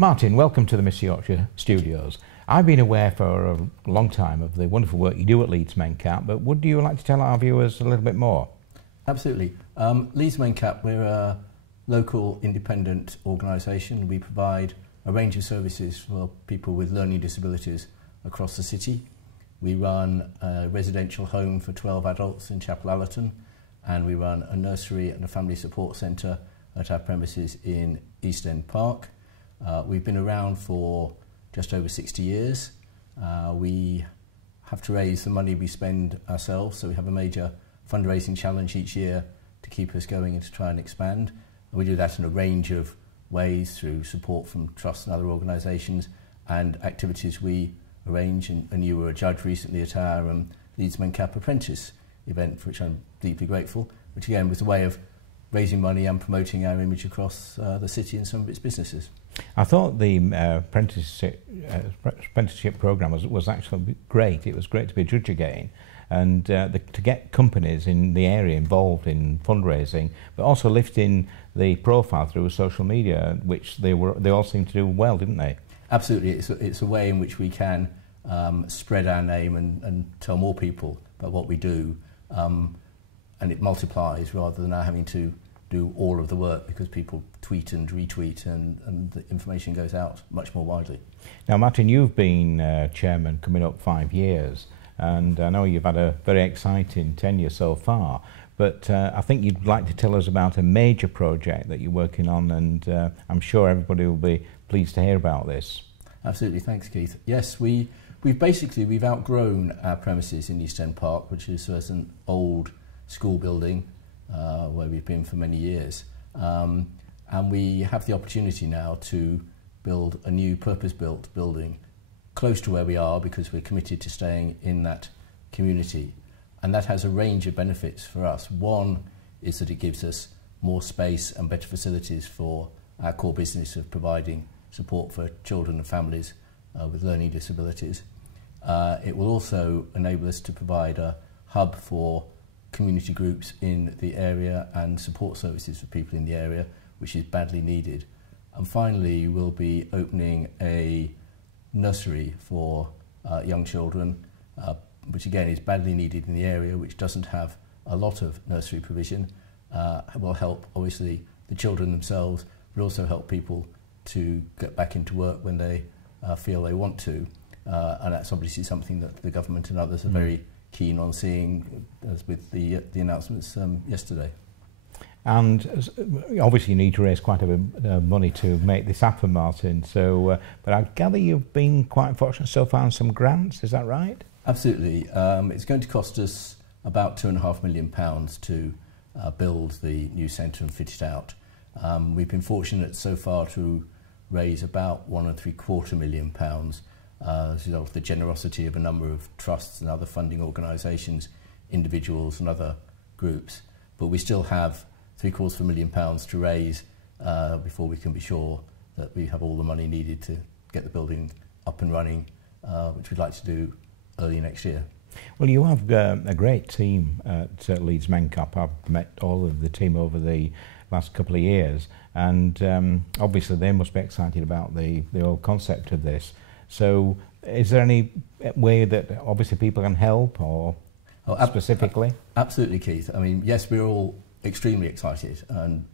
Martin, welcome to the Miss Yorkshire studios. I've been aware for a long time of the wonderful work you do at Leeds Mencap, but would you like to tell our viewers a little bit more? Absolutely. Leeds Mencap, we're a local independent organisation. We provide a range of services for people with learning disabilities across the city. We run a residential home for 12 adults in Chapel Allerton, and we run a nursery and a family support centre at our premises in East End Park. We've been around for just over 60 years. We have to raise the money we spend ourselves, so we have a major fundraising challenge each year to keep us going and to try and expand. And we do that in a range of ways through support from trusts and other organisations and activities we arrange. And you were a judge recently at our Leeds Mencap Apprentice event, for which I'm deeply grateful, which again was a way of raising money and promoting our image across the city and some of its businesses. I thought the apprenticeship programme was actually great. It was great to be a judge again, and to get companies in the area involved in fundraising, but also lifting the profile through social media, which they all seemed to do well, didn't they? Absolutely. It's a way in which we can spread our name and tell more people about what we do, and it multiplies rather than now having to do all of the work, because people tweet and retweet and the information goes out much more widely. Now, Martin, you've been chairman coming up 5 years, and I know you've had a very exciting tenure so far, but I think you'd like to tell us about a major project that you're working on, and I'm sure everybody will be pleased to hear about this. Absolutely, thanks Keith. Yes, we've outgrown our premises in East End Park, which is an old school building where we've been for many years, and we have the opportunity now to build a new purpose-built building close to where we are, because we're committed to staying in that community, and that has a range of benefits for us. One is that it gives us more space and better facilities for our core business of providing support for children and families with learning disabilities. It will also enable us to provide a hub for community groups in the area and support services for people in the area, which is badly needed. And finally, we'll be opening a nursery for young children, which again is badly needed in the area, which doesn't have a lot of nursery provision. Will help obviously the children themselves, but also help people to get back into work when they feel they want to. And that's obviously something that the government and others are very keen on seeing, as with the announcements yesterday. And obviously you need to raise quite a bit of money to make this happen, Martin. So, but I gather you've been quite fortunate so far on some grants, is that right? Absolutely. It's going to cost us about £2.5 million to build the new centre and fit it out. We've been fortunate so far to raise about £1.75 million as a result of the generosity of a number of trusts and other funding organisations, individuals and other groups. But we still have £750 million to raise before we can be sure that we have all the money needed to get the building up and running, which we'd like to do early next year. Well, you have a great team at Leeds Mencap. I've met all of the team over the last couple of years, and obviously they must be excited about the whole concept of this. So is there any way that obviously people can help, or specifically? Absolutely, Keith. I mean, yes, we're all extremely excited, and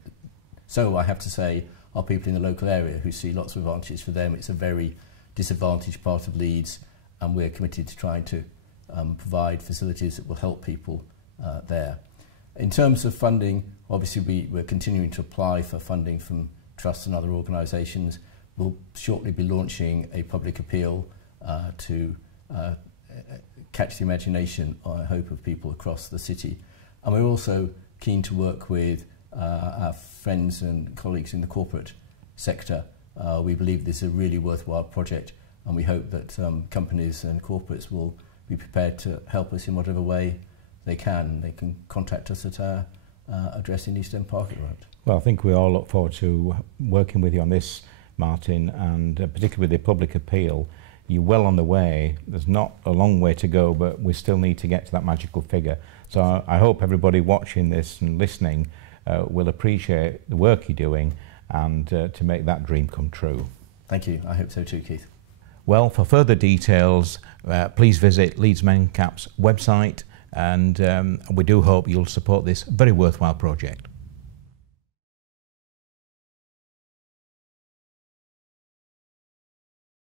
so I have to say are people in the local area who see lots of advantages for them. It's a very disadvantaged part of Leeds, and we're committed to trying to provide facilities that will help people there. In terms of funding, obviously we're continuing to apply for funding from trusts and other organisations. We'll shortly be launching a public appeal to catch the imagination, I hope, of people across the city. And we're also keen to work with our friends and colleagues in the corporate sector. We believe this is a really worthwhile project, and we hope that companies and corporates will be prepared to help us in whatever way they can. They can contact us at our address in East End Park. Well, I think we all look forward to working with you on this, Martin, and particularly with the public appeal. You're well on the way. There's not a long way to go, but we still need to get to that magical figure. So I hope everybody watching this and listening will appreciate the work you're doing and to make that dream come true. Thank you. I hope so too, Keith. Well, for further details, please visit Leeds Mencap's website, and we do hope you'll support this very worthwhile project.